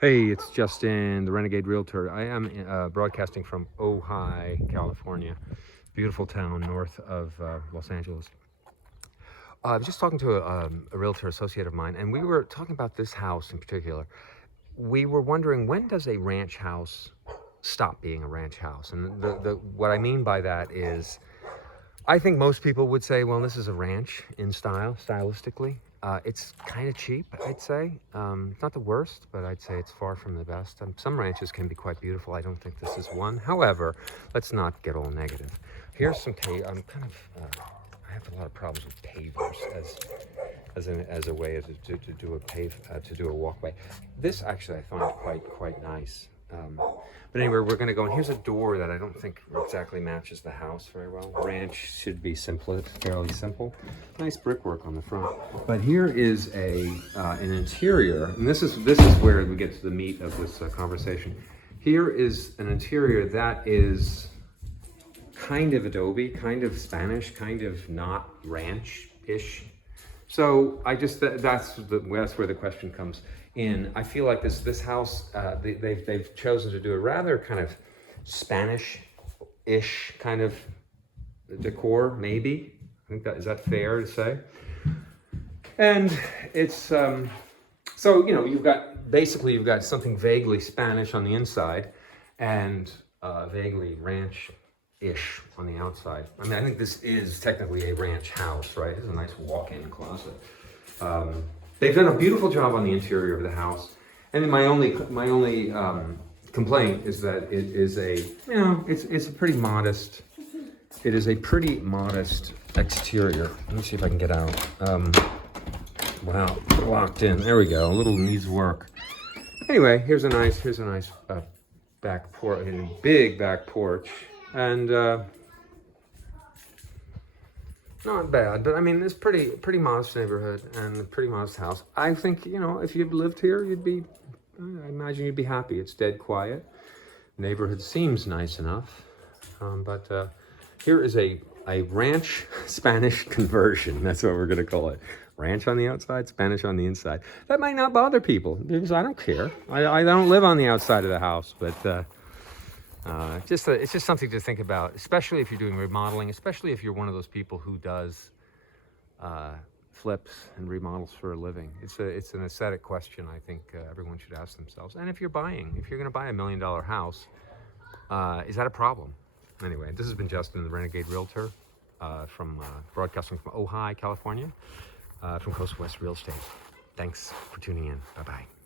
Hey, it's Justin, the Renegade Realtor. I am broadcasting from Ojai, California, beautiful town north of Los Angeles. I was just talking to a realtor associate of mine, and we were talking about this house in particular. We were wondering, when does a ranch house stop being a ranch house? And what I mean by that is, I think most people would say, well, this is a ranch in stylistically. It's kind of cheap, I'd say. It's not the worst, but I'd say it's far from the best. Some ranches can be quite beautiful. I don't think this is one. However, let's not get all negative. Here's some I'm kind of, I have a lot of problems with pavers as a way to do a to do a walkway. This actually I find quite nice. But anyway, we're going to go, and here's a door that I don't think exactly matches the house very well. Ranch should be simple, fairly simple. Nice brickwork on the front. But here is an interior, and this is where we get to the meat of this conversation. Here is an interior that is kind of adobe, kind of Spanish, kind of not ranch-ish. So that's where the question comes in. I feel like this house, they've chosen to do a rather kind of Spanish-ish kind of decor, maybe. I think is that fair to say? And it's so you've got something vaguely Spanish on the inside, and vaguely ranch-ish on the outside. I mean, I think this is technically a ranch house, right? It's a nice walk-in closet. They've done a beautiful job on the interior of the house, and then my only complaint is that it is it's a pretty modest. It is a pretty modest exterior. Let me see if I can get out. Wow, locked in. There we go. A little needs work. Anyway, here's a nice back porch, a big back porch, and not bad. But I mean, it's pretty modest neighborhood and a pretty modest house. I think if you lived here, I imagine you'd be happy. It's dead quiet. Neighborhood seems nice enough, but here is a ranch Spanish conversion. That's what we're going to call it. Ranch on the outside, Spanish on the inside. That might not bother people because I don't care. I don't live on the outside of the house, but it's just something to think about, especially if you're doing remodeling, especially if you're one of those people who does flips and remodels for a living. It's an aesthetic question I think everyone should ask themselves. And if you're going to buy $1 million house, is that a problem? Anyway, this has been Justin, the Renegade Realtor, from broadcasting from Ojai, California, from Coast West Real Estate. Thanks for tuning in. Bye-bye.